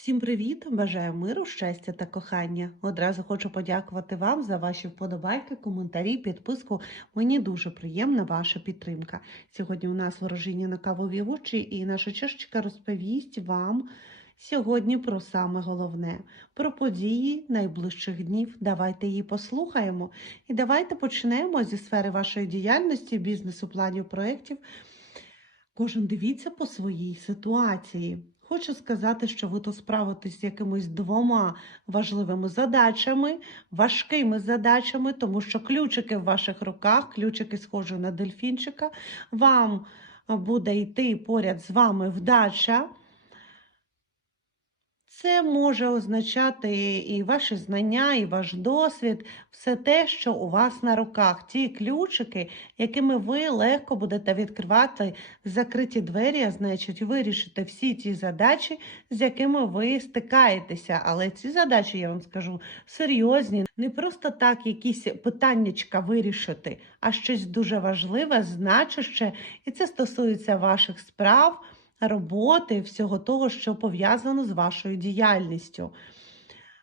Всім привіт! Бажаю миру, щастя та кохання. Одразу хочу подякувати вам за ваші вподобайки, коментарі, підписку. Мені дуже приємна ваша підтримка. Сьогодні у нас ворожіння на кавові очі, і наша чашечка розповість вам сьогодні про саме головне, про події найближчих днів. Давайте її послухаємо. І давайте почнемо зі сфери вашої діяльності, бізнесу, планів, проєктів. Кожен дивіться по своїй ситуації. Хочу сказати, що ви тут справитесь з якимись двома важливими задачами, важкими задачами, тому що ключики в ваших руках, ключики схожі на дельфінчика. Вам буде йти поряд з вами вдача. Це може означати і ваші знання, і ваш досвід, все те, що у вас на руках, ті ключики, якими ви легко будете відкривати закриті двері, а значить, вирішите всі ті задачі, з якими ви стикаєтеся. Але ці задачі, я вам скажу, серйозні, не просто так якісь питаннячка вирішити, а щось дуже важливе, значуще, і це стосується ваших справ роботи, всього того, що пов'язано з вашою діяльністю.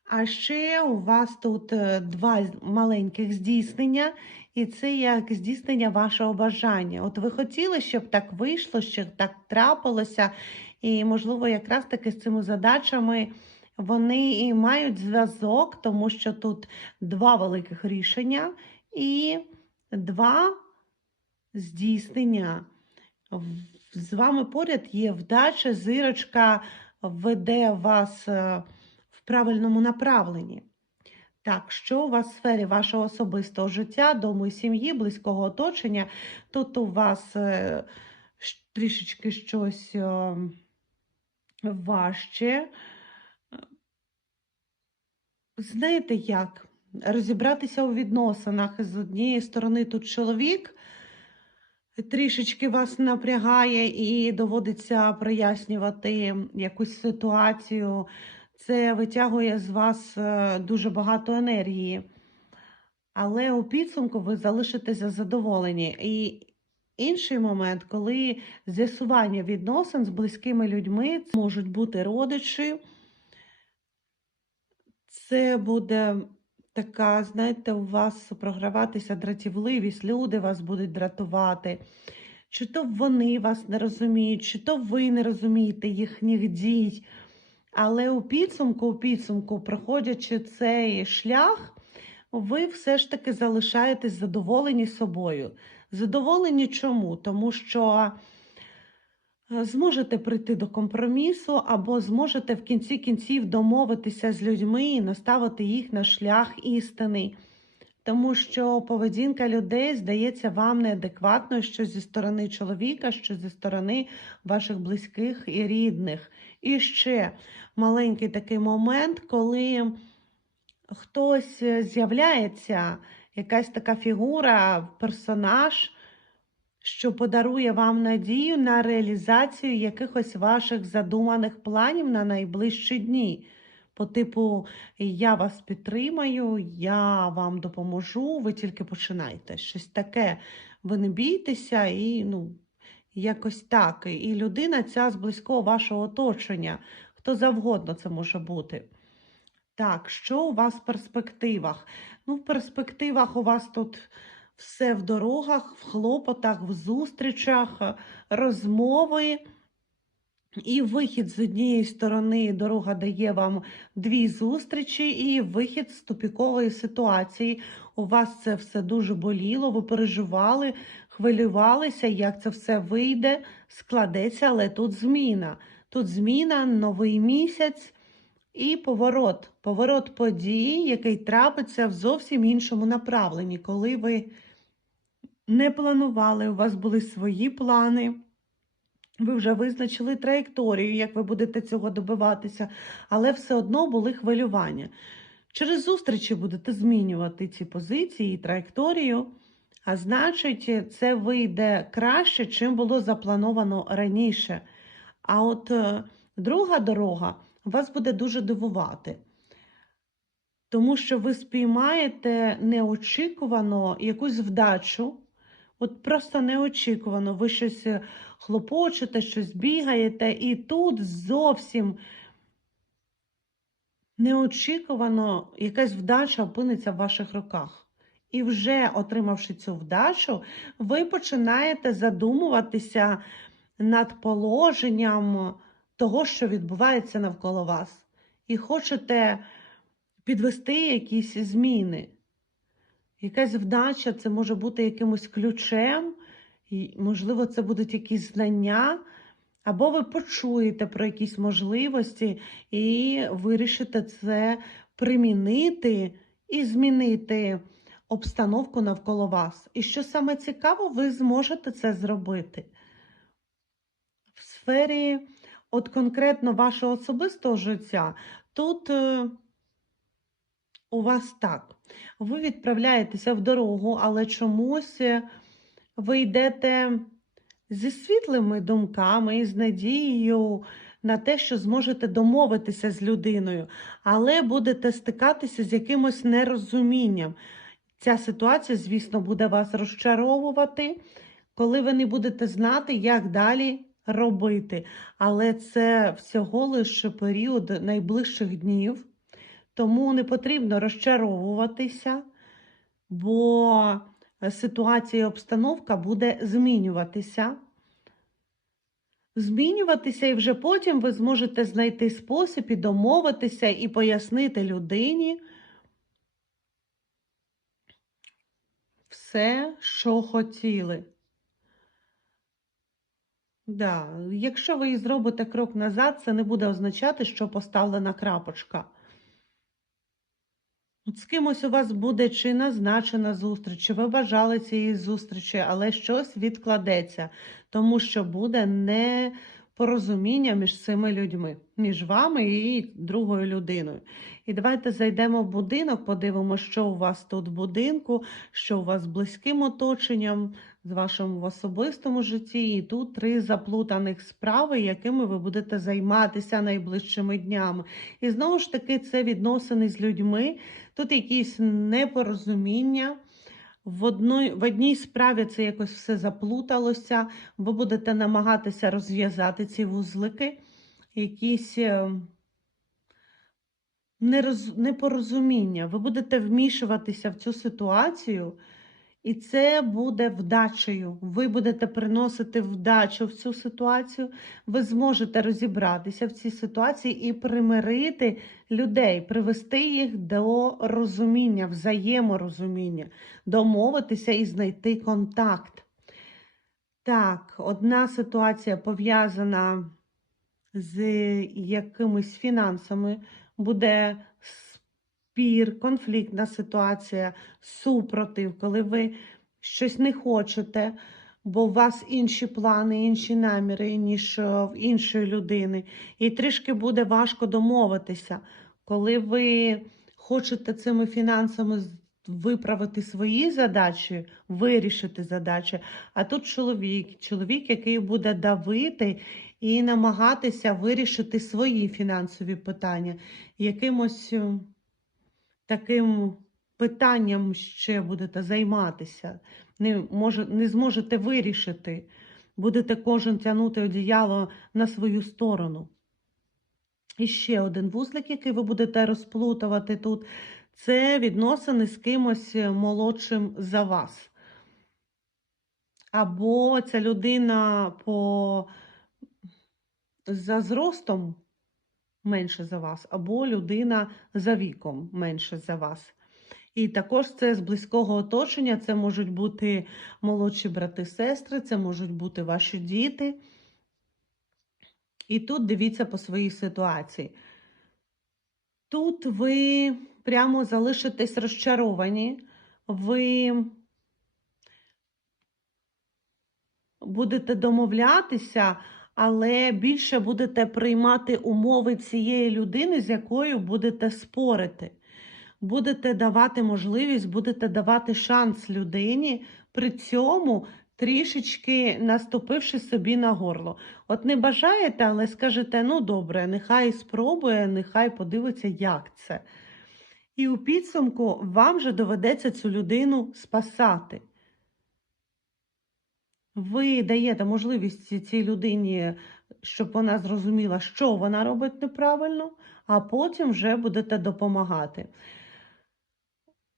А ще у вас тут е, два маленьких здійснення, і це як здійснення вашого бажання. От ви хотіли, щоб так вийшло, щоб так трапилося, і, можливо, якраз таки з цими задачами вони і мають зв'язок, тому що тут два великих рішення і два здійснення. З вами поряд є вдача, зірочка веде вас е, в правильному направленні. Так, що у вас в сфері вашого особистого життя, дому і сім'ї, близького оточення? Тут у вас е, трішечки щось е, важче. Знаєте як? Розібратися у відносинах з однієї сторони тут чоловік трішечки вас напрягає і доводиться прояснювати якусь ситуацію. Це витягує з вас е, дуже багато енергії. Але у підсумку ви залишитеся задоволені. І інший момент, коли з'ясування відносин з близькими людьми можуть бути родичі, це буде така, знаєте, у вас програватися дратівливість, люди вас будуть дратувати. Чи то вони вас не розуміють, чи то ви не розумієте їхніх дій. Але у підсумку, у підсумку, проходячи цей шлях, ви все ж таки залишаєтесь задоволені собою. Задоволені чому? Тому що зможете прийти до компромісу, або зможете в кінці кінців домовитися з людьми і наставити їх на шлях істини. Тому що поведінка людей здається вам неадекватною, що зі сторони чоловіка, що зі сторони ваших близьких і рідних. І ще маленький такий момент, коли хтось е, з'являється, якась така фігура, персонаж, що подарує вам надію на реалізацію якихось ваших задуманих планів на найближчі дні. По типу, я вас підтримаю, я вам допоможу, ви тільки починайте. Щось таке. Ви не бійтеся і ну, якось так. І людина ця з близького вашого оточення, хто завгодно це може бути. Так, що у вас в перспективах? Ну, в перспективах у вас тут все в дорогах, в хлопотах, в зустрічах, розмови. І вихід з однієї сторони дорога дає вам дві зустрічі, і вихід з тупікової ситуації. У вас це все дуже боліло, ви переживали, хвилювалися, як це все вийде, складеться, але тут зміна. Тут зміна, новий місяць і поворот. Поворот подій, який трапиться в зовсім іншому направленні, коли ви не планували, у вас були свої плани. Ви вже визначили траєкторію, як ви будете цього добиватися, але все одно були хвилювання. Через зустрічі будете змінювати ці позиції і траєкторію, а значить, це вийде краще, чим було заплановано раніше. А от е, друга дорога вас буде дуже дивувати. Тому що ви спіймаєте неочікувано якусь вдачу, от просто неочікувано. Ви щось е, хлопочете, щось бігаєте, і тут зовсім неочікувано якась вдача опиниться в ваших руках. І вже отримавши цю вдачу, ви починаєте задумуватися над положенням того, що відбувається навколо вас, і хочете підвести якісь зміни. Якась вдача це може бути якимось ключем, і, можливо, це будуть якісь знання, або ви почуєте про якісь можливості і вирішите це примінити і змінити обстановку навколо вас. І що саме цікаво, ви зможете це зробити. В сфері от конкретно вашого особистого життя, тут е, у вас так. Ви відправляєтеся в дорогу, але чомусь е, ви йдете зі світлими думками і з надією на те, що зможете домовитися з людиною, але будете стикатися з якимось нерозумінням. Ця ситуація, звісно, буде вас розчаровувати, коли ви не будете знати, як далі робити. Але це всього лише період найближчих днів, тому не потрібно розчаровуватися, бо ситуація і обстановка буде змінюватися. Змінюватися, і вже потім ви зможете знайти спосіб і домовитися, і пояснити людині все, що хотіли. Да. Якщо ви зробите крок назад, це не буде означати, що поставлена крапочка. З кимось у вас буде чи назначена зустріч, чи ви бажали цієї зустрічі, але щось відкладеться, тому що буде непорозуміння між цими людьми, між вами і другою людиною. І давайте зайдемо в будинок, подивимося, що у вас тут в будинку, що у вас з близьким оточенням, з вашим в особистому житті. І тут три заплутаних справи, якими ви будете займатися найближчими днями. І знову ж таки, це відносини з людьми. Тут якісь непорозуміння. В одній, в одній справі це якось все заплуталося, ви будете намагатися розв'язати ці вузлики, якісь е, нероз, непорозуміння. Ви будете вмішуватися в цю ситуацію, і це буде вдачею. Ви будете приносити вдачу в цю ситуацію, ви зможете розібратися в цій ситуації і примирити людей, привести їх до розуміння, взаєморозуміння, домовитися і знайти контакт. Так, одна ситуація пов'язана з якимись фінансами, буде спір, конфліктна ситуація, супротив, коли ви щось не хочете, бо у вас інші плани, інші наміри, ніж е, в іншої людини. І трішки буде важко домовитися, коли ви хочете цими фінансами виправити свої задачі, вирішити задачі. А тут чоловік, чоловік, який буде давити і намагатися вирішити свої фінансові питання, якимось е, таким питанням ще будете займатися, не, може, не зможете вирішити, будете кожен тягнути одіяло на свою сторону. І ще один вузлик, який ви будете розплутувати тут, це відносини з кимось молодшим за вас. Або ця людина по за зростом менше за вас, або людина за віком менше за вас. І також це з близького оточення, це можуть бути молодші брати, сестри, це можуть бути ваші діти. І тут дивіться по своїй ситуації. Тут ви прямо залишитесь розчаровані, ви будете домовлятися, але більше будете приймати умови цієї людини, з якою будете спорити. Будете давати можливість, будете давати шанс людині, при цьому трішечки наступивши собі на горло. От не бажаєте, але скажете, ну добре, нехай спробує, нехай подивиться, як це. І у підсумку вам же доведеться цю людину спасати. Ви даєте можливість цій людині щоб вона зрозуміла, що вона робить неправильно, а потім вже будете допомагати.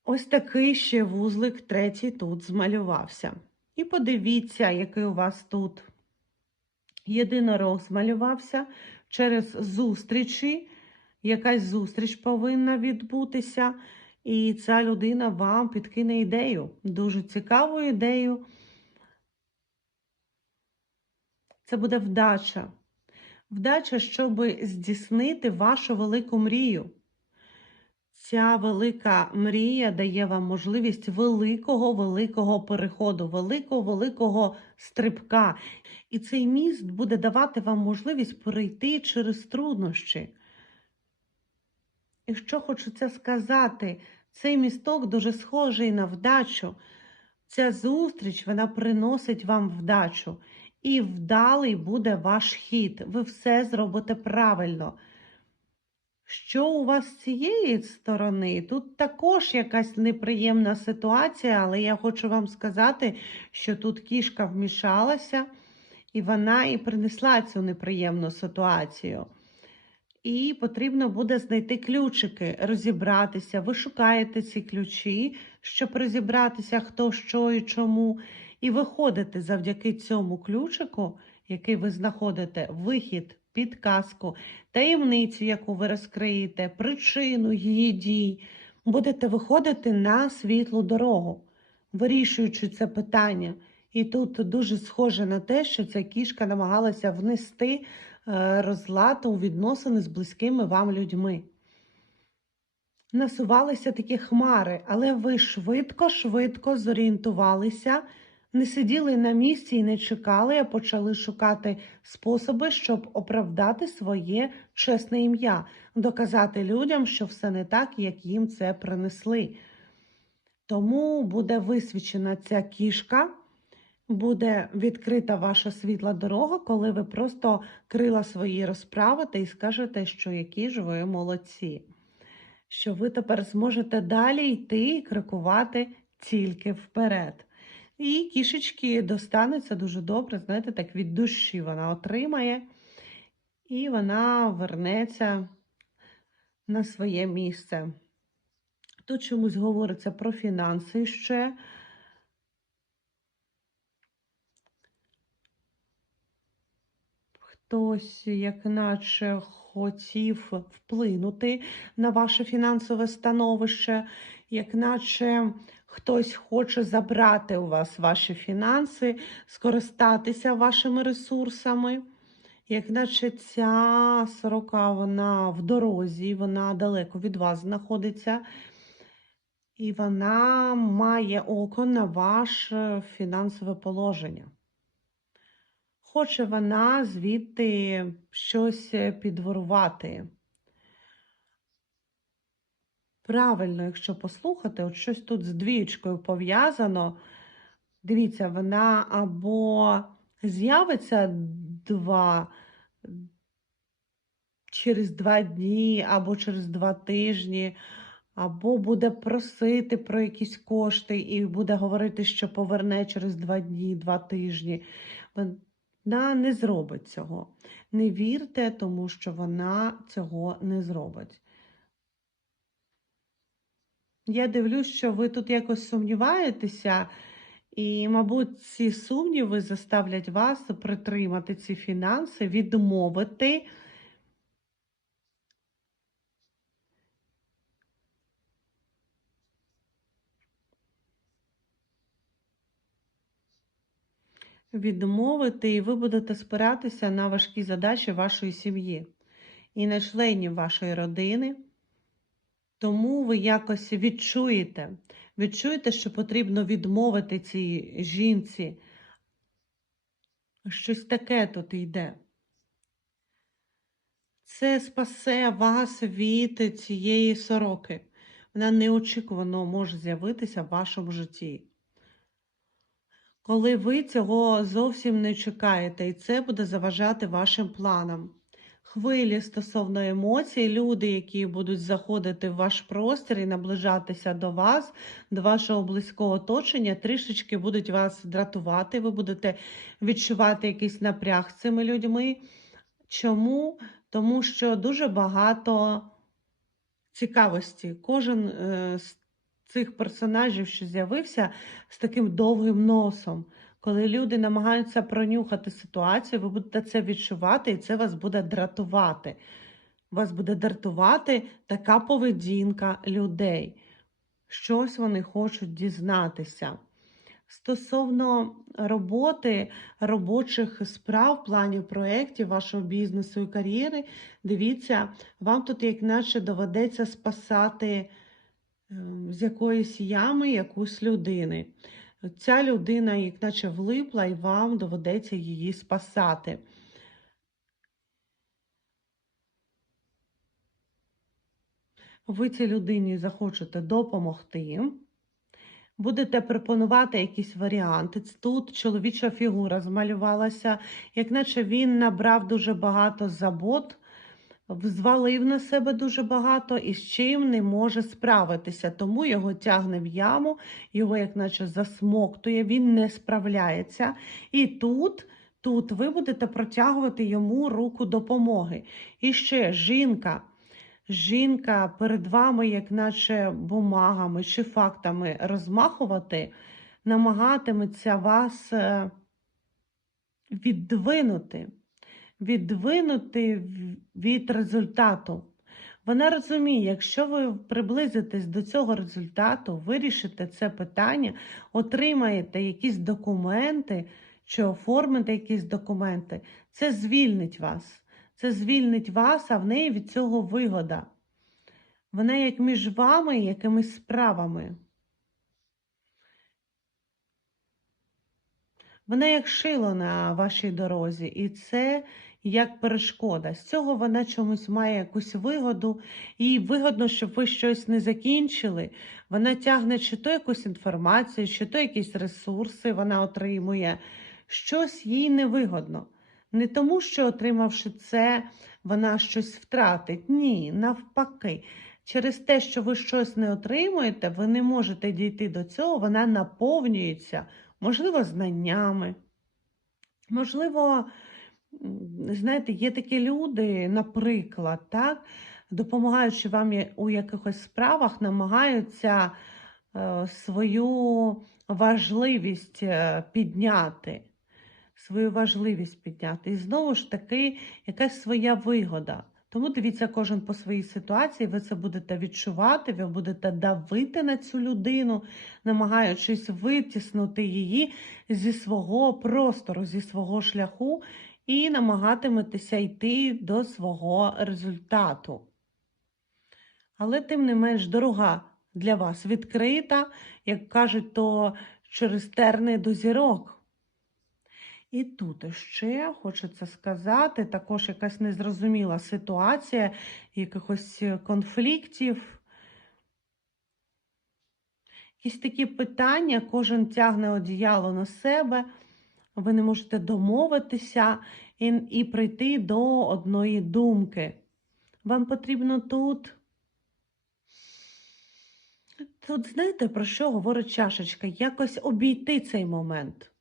Ось такий ще вузлик третій тут змалювався. І подивіться, який у вас тут єдинорог змалювався через зустрічі. Якась зустріч повинна відбутися, і ця людина вам підкине ідею, дуже цікаву ідею. Це буде вдача. Вдача, щоб здійснити вашу велику мрію. Ця велика мрія дає вам можливість великого, великого переходу, великого, великого стрибка. І цей міст буде давати вам можливість перейти через труднощі. І що хочу це сказати, цей місток дуже схожий на вдачу. Ця зустріч вона приносить вам вдачу. І вдалий буде ваш хід. Ви все зробите правильно. Що у вас з цієї сторони? Тут також якась неприємна ситуація, але я хочу вам сказати, що тут кішка вмішалася, і вона і принесла цю неприємну ситуацію. І потрібно буде знайти ключики, розібратися. Ви шукаєте ці ключі, щоб розібратися, хто, що і чому. І виходите завдяки цьому ключику, який ви знаходите, вихід, підказку, таємницю, яку ви розкриєте, причину її дій. Будете виходити на світлу дорогу, вирішуючи це питання. І тут дуже схоже на те, що ця кішка намагалася внести е, розлад у відносини з близькими вам людьми. Насувалися такі хмари, але ви швидко-швидко зорієнтувалися, не сиділи на місці і не чекали, а почали шукати способи, щоб оправдати своє чесне ім'я, доказати людям, що все не так, як їм це принесли. Тому буде висвічена ця кішка буде відкрита ваша світла дорога, коли ви просто крила свої розправите і скажете, що які ж ви молодці. Що ви тепер зможете далі йти і крокувати тільки вперед. І кішечки достанеться дуже добре, знаєте, так від душі вона отримає, і вона вернеться на своє місце. Тут чомусь говориться про фінанси ще. Хтось, як наче, хотів вплинути на ваше фінансове становище, як наче хтось хоче забрати у вас ваші фінанси, скористатися вашими ресурсами. Як наче ця сорока, вона в дорозі, вона далеко від вас знаходиться, і вона має око на ваше фінансове положення. Хоче вона звідти щось підворувати. Правильно, якщо послухати, от щось тут з двічкою пов'язано. Дивіться, вона або з'явиться два через два дні, або через два тижні, або буде просити про якісь кошти і буде говорити, що поверне через два дні, два тижні. Вона не зробить цього. Не вірте, тому що вона цього не зробить. Я дивлюсь, що ви тут якось сумніваєтеся, і, мабуть, ці сумніви заставлять вас притримати ці фінанси, відмовити. Відмовити, і ви будете спиратися на важкі задачі вашої сім'ї і на членів вашої родини. Тому ви якось відчуєте, відчуєте, що потрібно відмовити цій жінці. Щось таке тут йде. Це спасе вас від цієї сороки. Вона неочікувано може з'явитися в вашому житті. Коли ви цього зовсім не чекаєте, і це буде заважати вашим планам хвилі стосовно емоцій, люди, які будуть заходити в ваш простір і наближатися до вас, до вашого близького оточення, трішечки будуть вас дратувати, ви будете відчувати якийсь напряг з цими людьми. Чому? Тому що дуже багато цікавості. Кожен е, з цих персонажів, що з'явився, з таким довгим носом. Коли люди намагаються пронюхати ситуацію, ви будете це відчувати, і це вас буде дратувати. Вас буде дратувати така поведінка людей. Щось вони хочуть дізнатися. Стосовно роботи, робочих справ, планів проєктів, вашого бізнесу і кар'єри, дивіться, вам тут, як наче, доведеться спасати ем, з якоїсь ями якусь людини. Ця людина, як наче влипла, і вам доведеться її спасати. Ви цій людині захочете допомогти. Будете пропонувати якісь варіанти. Тут чоловіча фігура змалювалася, як наче він набрав дуже багато забот, взвалив на себе дуже багато і з чим не може справитися. Тому його тягне в яму, його, як наче, засмоктує, він не справляється. І тут. Тут ви будете протягувати йому руку допомоги. І ще жінка. Жінка перед вами, як наче бумагами чи фактами розмахувати, намагатиметься вас е, віддвинути, віддвинути від результату. Вона розуміє, якщо ви приблизитесь до цього результату, вирішите це питання, отримаєте якісь документи чи оформите якісь документи, це звільнить вас. Це звільнить вас, а в неї від цього вигода. Вона як між вами якимись справами. Вона як шило на вашій дорозі, і це як перешкода. З цього вона чомусь має якусь вигоду, і вигодно, щоб ви щось не закінчили. Вона тягне чи то якусь інформацію, чи то якісь ресурси вона отримує. Щось їй невигодно. Не тому, що, отримавши це, вона щось втратить. Ні, навпаки. Через те, що ви щось не отримуєте, ви не можете дійти до цього, вона наповнюється, можливо, знаннями. Можливо, знаєте, є такі люди, наприклад, так, допомагаючи вам у якихось справах, намагаються е, свою важливість е, підняти свою важливість підняти. І знову ж таки, якась своя вигода. Тому дивіться кожен по своїй ситуації, ви це будете відчувати, ви будете давити на цю людину, намагаючись витіснути її зі свого простору, зі свого шляху, і намагатиметеся йти до свого результату. Але, тим не менш, дорога для вас відкрита, як кажуть, то через терни до зірок. І тут ще хочеться сказати, також якась незрозуміла ситуація, якихось конфліктів. Якісь такі питання, кожен тягне одіяло на себе, ви не можете домовитися і, і прийти до одної думки. Вам потрібно тут. Тут знаєте, про що говорить чашечка? Якось обійти цей момент.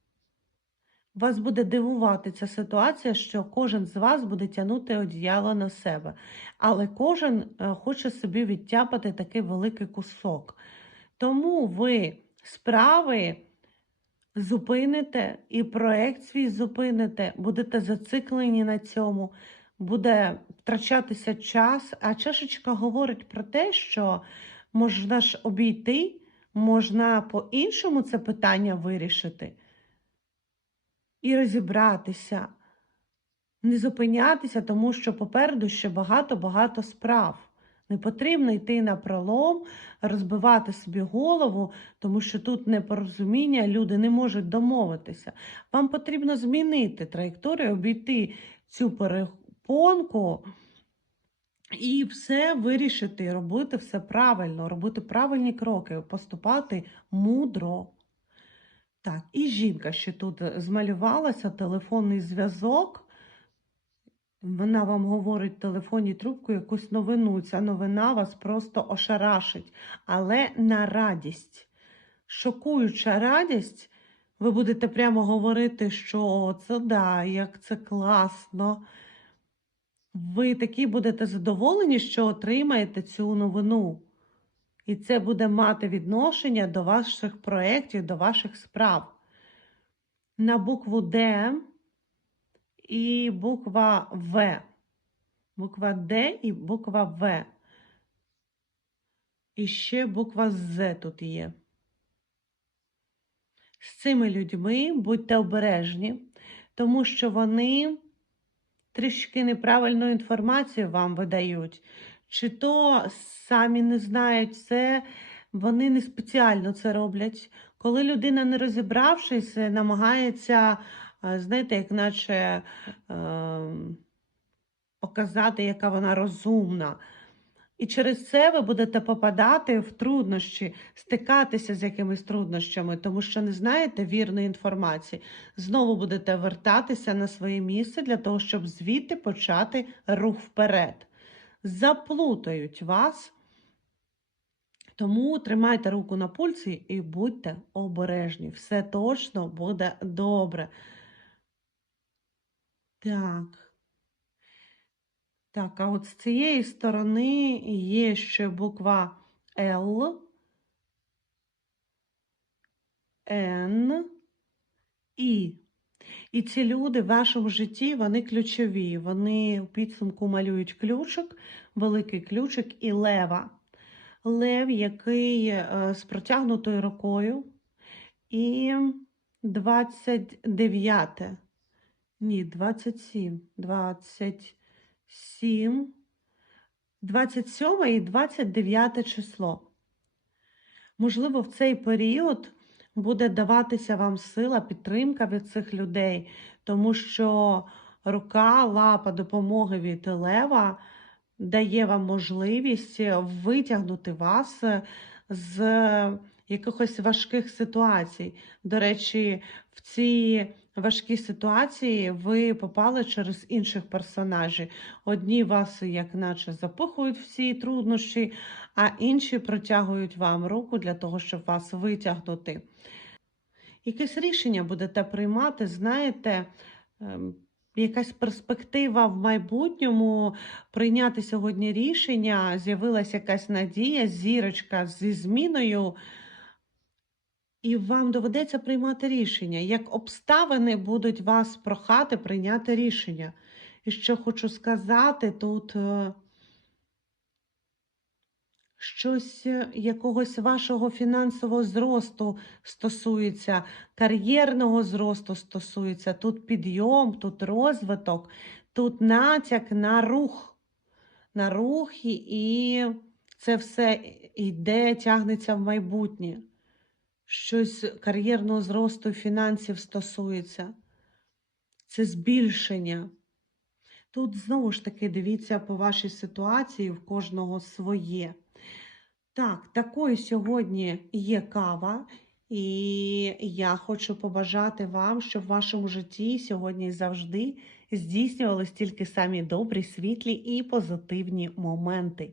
Вас буде дивувати ця ситуація, що кожен з вас буде тягнути одіяло на себе, але кожен е, хоче собі відтяпати такий великий кусок. Тому ви справи зупините і проект свій зупините, будете зациклені на цьому, буде втрачатися час. А чашечка говорить про те, що можна ж обійти, можна по-іншому це питання вирішити і розібратися, не зупинятися, тому що попереду ще багато-багато справ. Не потрібно йти на пролом, розбивати собі голову, тому що тут непорозуміння, люди не можуть домовитися. Вам потрібно змінити траєкторію, обійти цю перепонку і все вирішити, робити все правильно, робити правильні кроки, поступати мудро. Так, і жінка ще тут змалювалася, телефонний зв'язок. Вона вам говорить в телефонній трубку якусь новину. Ця новина вас просто ошарашить, але на радість. Шокуюча радість, ви будете прямо говорити, що це да, як це класно. ви такі будете задоволені, що отримаєте цю новину. І це буде мати відношення до ваших проєктів, до ваших справ. На букву Д і буква В. Буква Д і буква В. І ще буква З тут є. З цими людьми будьте обережні, тому що вони трішки неправильну інформацію вам видають, чи то самі не знають це, вони не спеціально це роблять. Коли людина, не розібравшись, намагається, е, знаєте, як наче е, показати, яка вона розумна. І через це ви будете попадати в труднощі, стикатися з якимись труднощами, тому що не знаєте вірної інформації. Знову будете вертатися на своє місце для того, щоб звідти почати рух вперед. Заплутають вас, тому тримайте руку на пульсі і будьте обережні. Все точно буде добре. Так. Так, а от з цієї сторони є ще буква Л, Н, І. І ці люди в вашому житті, вони ключові. Вони у підсумку малюють ключик, великий ключик і лева. Лев, який е, з протягнутою рукою. І 29. Ні, 27. 20. 7, 27 і 29 число. Можливо, в цей період буде даватися вам сила, підтримка від цих людей, тому що рука, лапа допомоги від лева дає вам можливість витягнути вас з якихось важких ситуацій. До речі, в ці важкі ситуації ви попали через інших персонажів. Одні вас, як наче, запихують в ці труднощі, а інші протягують вам руку для того, щоб вас витягнути. Якесь рішення будете приймати, знаєте, ем, якась перспектива в майбутньому прийняти сьогодні рішення, з'явилася якась надія, зірочка зі зміною. І вам доведеться приймати рішення, як обставини будуть вас прохати прийняти рішення. І що хочу сказати, тут е, щось е, якогось вашого фінансового зросту стосується, кар'єрного зросту стосується, тут підйом, тут розвиток, тут натяк на рух, на рух, і- і це все йде, тягнеться в майбутнє щось кар'єрного зросту фінансів стосується. Це збільшення. Тут знову ж таки дивіться по вашій ситуації, в кожного своє. Так, такою сьогодні є кава, і я хочу побажати вам, щоб в вашому житті сьогодні завжди здійснювались тільки самі добрі, світлі і позитивні моменти.